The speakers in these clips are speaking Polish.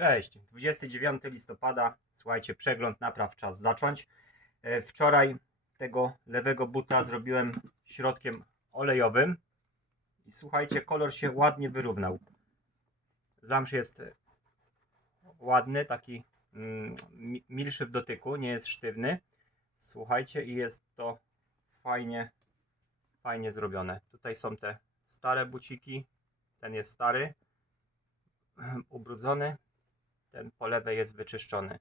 Cześć, 29 listopada. Słuchajcie, przegląd napraw czas zacząć. E, Wczoraj tego lewego buta zrobiłem środkiem olejowym i słuchajcie, kolor się ładnie wyrównał. Zamsz jest e, ładny, taki mm, mi- milszy w dotyku, nie jest sztywny. Słuchajcie, i jest to fajnie, fajnie zrobione. Tutaj są te stare buciki, ten jest stary, ubrudzony, ten po lewej jest wyczyszczony.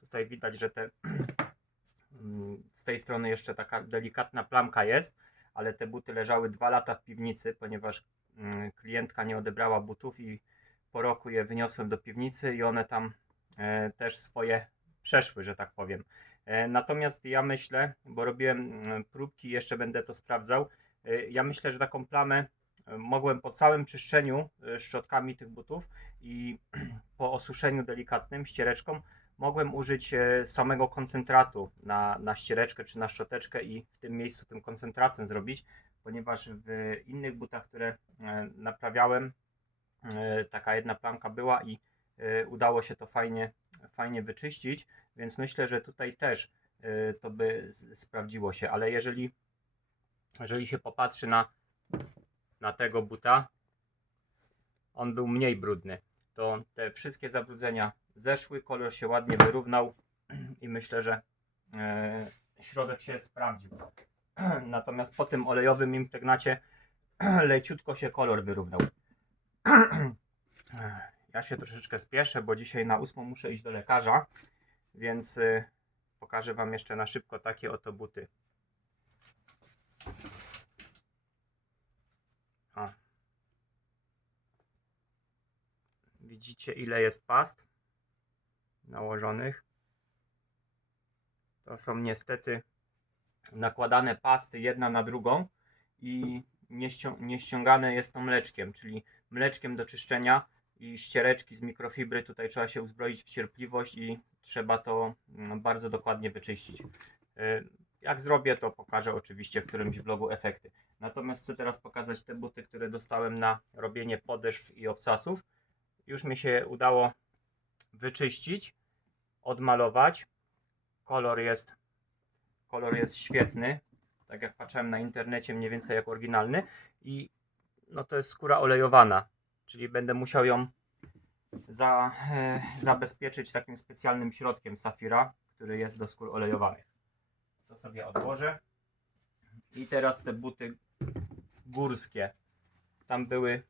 Tutaj widać, że te z tej strony jeszcze taka delikatna plamka jest, ale te buty leżały dwa lata w piwnicy, ponieważ mm, klientka nie odebrała butów i po roku je wyniosłem do piwnicy i one tam e, też swoje przeszły, że tak powiem. E, natomiast ja myślę, bo robiłem mm, próbki, jeszcze będę to sprawdzał, e, ja myślę, że taką plamę mogłem po całym czyszczeniu e, szczotkami tych butów i po osuszeniu delikatnym ściereczką mogłem użyć e, samego koncentratu na, na ściereczkę czy na szczoteczkę i w tym miejscu tym koncentratem zrobić, ponieważ w innych butach, które e, naprawiałem, taka jedna plamka była i udało się to fajnie, fajnie wyczyścić, więc myślę, że tutaj też to by sprawdziło się, ale jeżeli, jeżeli się popatrzy na, na tego buta, on był mniej brudny to te wszystkie zabrudzenia zeszły, kolor się ładnie wyrównał i myślę, że e, środek się sprawdził. Natomiast po tym olejowym impregnacie leciutko się kolor wyrównał. Ja się troszeczkę spieszę, bo dzisiaj na ósmą muszę iść do lekarza, więc e, pokażę Wam jeszcze na szybko takie oto buty. O, Widzicie ile jest past nałożonych. To są niestety nakładane pasty jedna na drugą i nie, ścią- nie ściągane jest to mleczkiem, czyli mleczkiem do czyszczenia i ściereczki z mikrofibry. Tutaj trzeba się uzbroić w cierpliwość i trzeba to mm, bardzo dokładnie wyczyścić. Y, Jak zrobię, to pokażę oczywiście w którymś vlogu efekty. Natomiast chcę teraz pokazać te buty, które dostałem na robienie podeszw i obcasów już mi się udało wyczyścić, odmalować. Kolor jest, kolor jest świetny. Tak jak patrzyłem na internecie, mniej więcej jak oryginalny. I no to jest skóra olejowana, czyli będę musiał ją za, e, zabezpieczyć takim specjalnym środkiem safira, który jest do skór olejowanych. To sobie odłożę. I teraz te buty górskie. Tam były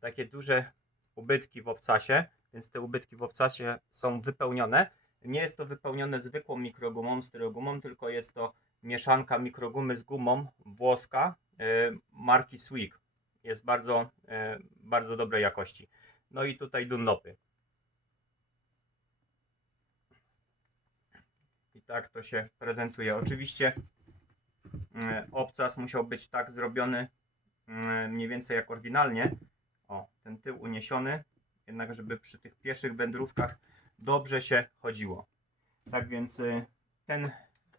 takie duże ubytki w obcasie, więc te ubytki w obcasie są wypełnione. Nie jest to wypełnione zwykłą mikrogumą, styrogumą, tylko jest to mieszanka mikrogumy z gumą włoska e, marki Swig. Jest bardzo, e, bardzo dobrej jakości. No i tutaj Dunlopy. I tak to się prezentuje. Oczywiście e, obcas musiał być tak zrobiony mniej więcej jak oryginalnie, tył uniesiony, jednak żeby przy tych pierwszych wędrówkach dobrze się chodziło. Tak więc y, ten,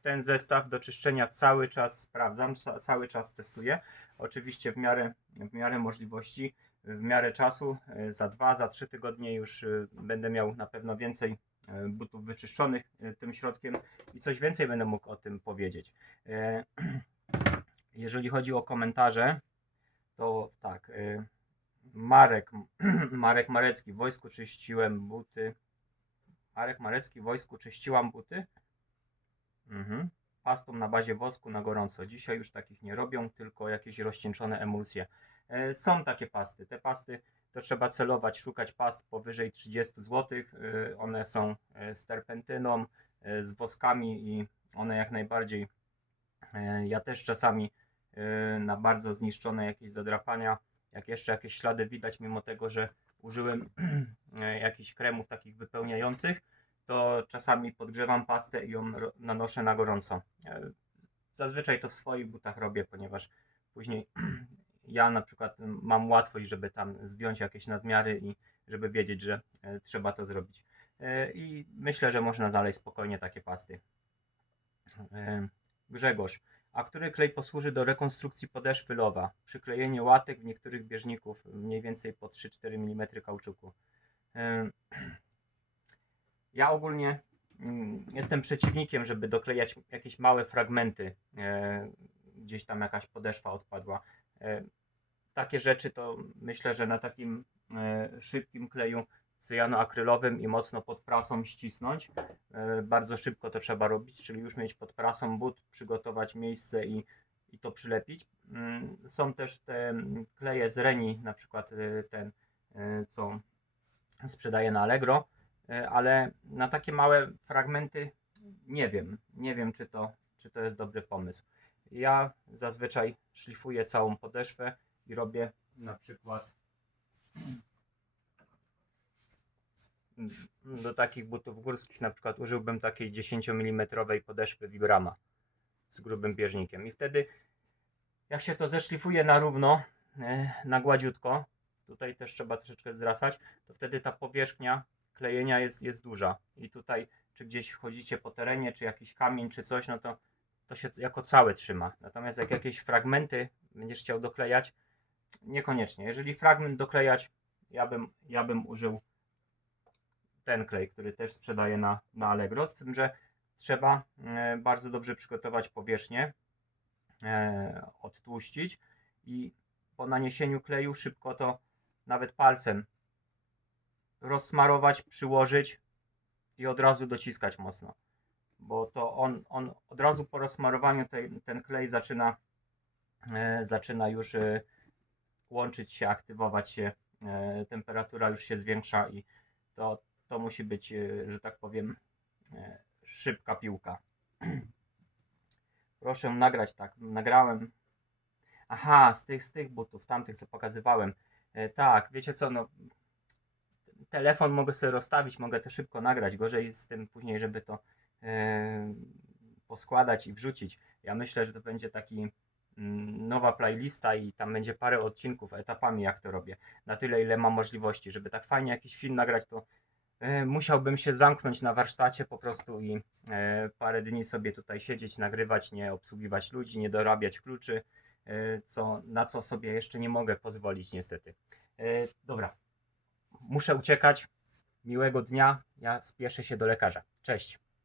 ten zestaw do czyszczenia cały czas sprawdzam, ca- cały czas testuję. Oczywiście w miarę, w miarę możliwości, w miarę czasu, y, za dwa, za trzy tygodnie już y, będę miał na pewno więcej butów wyczyszczonych tym środkiem i coś więcej będę mógł o tym powiedzieć. E, Jeżeli chodzi o komentarze, to tak. Marek, Marek Marecki, w wojsku czyściłem buty. Marek Marecki, w wojsku czyściłam buty. Mhm. Pastą na bazie wosku na gorąco. Dzisiaj już takich nie robią, tylko jakieś rozcieńczone emulsje. E, są takie pasty. Te pasty to trzeba celować, szukać past powyżej 30 zł. E, one są z terpentyną, e, z woskami i one jak najbardziej. Ja też czasami na bardzo zniszczone jakieś zadrapania jak jeszcze jakieś ślady widać, mimo tego, że użyłem e, jakichś kremów takich wypełniających, to czasami podgrzewam pastę i ją nanoszę na gorąco. E, Zazwyczaj to w swoich butach robię, ponieważ później ja na przykład mam łatwość, żeby tam zdjąć jakieś nadmiary i żeby wiedzieć, że e, trzeba to zrobić. I myślę, że można znaleźć spokojnie takie pasty. Grzegorz. A który klej posłuży do rekonstrukcji podeszwy lowa? Przyklejenie łatek w niektórych bieżników mniej więcej po 3-4 mm kauczuku. Ja ogólnie mm, jestem przeciwnikiem, żeby doklejać jakieś małe fragmenty. E, gdzieś tam jakaś podeszwa odpadła. E, takie rzeczy to myślę, że na takim e, szybkim kleju cyjanoakrylowym i mocno pod prasą ścisnąć. E, bardzo szybko to trzeba robić, czyli już mieć pod prasą but, przygotować miejsce i, i to przylepić. Mm, Są też te mm, kleje z Reni, na przykład e, ten, e, co sprzedaje na Allegro, ale na takie małe fragmenty nie wiem, nie wiem czy to, czy to jest dobry pomysł. Ja zazwyczaj szlifuję całą podeszwę i robię na przykład do takich butów górskich na przykład użyłbym takiej 10 mm podeszwy Vibrama z grubym bieżnikiem i wtedy jak się to zeszlifuje na równo, e, na gładziutko, tutaj też trzeba troszeczkę zdrasać, to wtedy ta powierzchnia klejenia jest, jest duża i tutaj czy gdzieś chodzicie po terenie, czy jakiś kamień, czy coś, no to to się jako całe trzyma. Natomiast jak jakieś fragmenty będziesz chciał doklejać, niekoniecznie. Jeżeli fragment doklejać, ja bym, ja bym użył ten klej, który też sprzedaje na, na Allegro, z tym, że trzeba e, bardzo dobrze przygotować powierzchnię, e, odtłuścić i po naniesieniu kleju szybko to nawet palcem rozsmarować, przyłożyć i od razu dociskać mocno. Bo to on, on od razu po rozsmarowaniu tej, ten klej zaczyna, e, zaczyna już łączyć się, aktywować się, temperatura już się zwiększa i to, to musi być, e, że tak powiem, e, szybka piłka. Proszę nagrać tak. Nagrałem. Aha, z tych, z tych butów, tamtych co pokazywałem. E, tak, wiecie co, no. Telefon mogę sobie rozstawić, mogę to szybko nagrać. Gorzej z tym później, żeby to e, poskładać i wrzucić. Ja myślę, że to będzie taki mm, nowa playlista i tam będzie parę odcinków etapami, jak to robię. Na tyle, ile mam możliwości. Żeby tak fajnie jakiś film nagrać, to musiałbym się zamknąć na warsztacie po prostu i e, parę dni sobie tutaj siedzieć, nagrywać, nie obsługiwać ludzi, nie dorabiać kluczy, e, co, na co sobie jeszcze nie mogę pozwolić niestety. E, dobra, muszę uciekać. Miłego dnia. Ja spieszę się do lekarza. Cześć.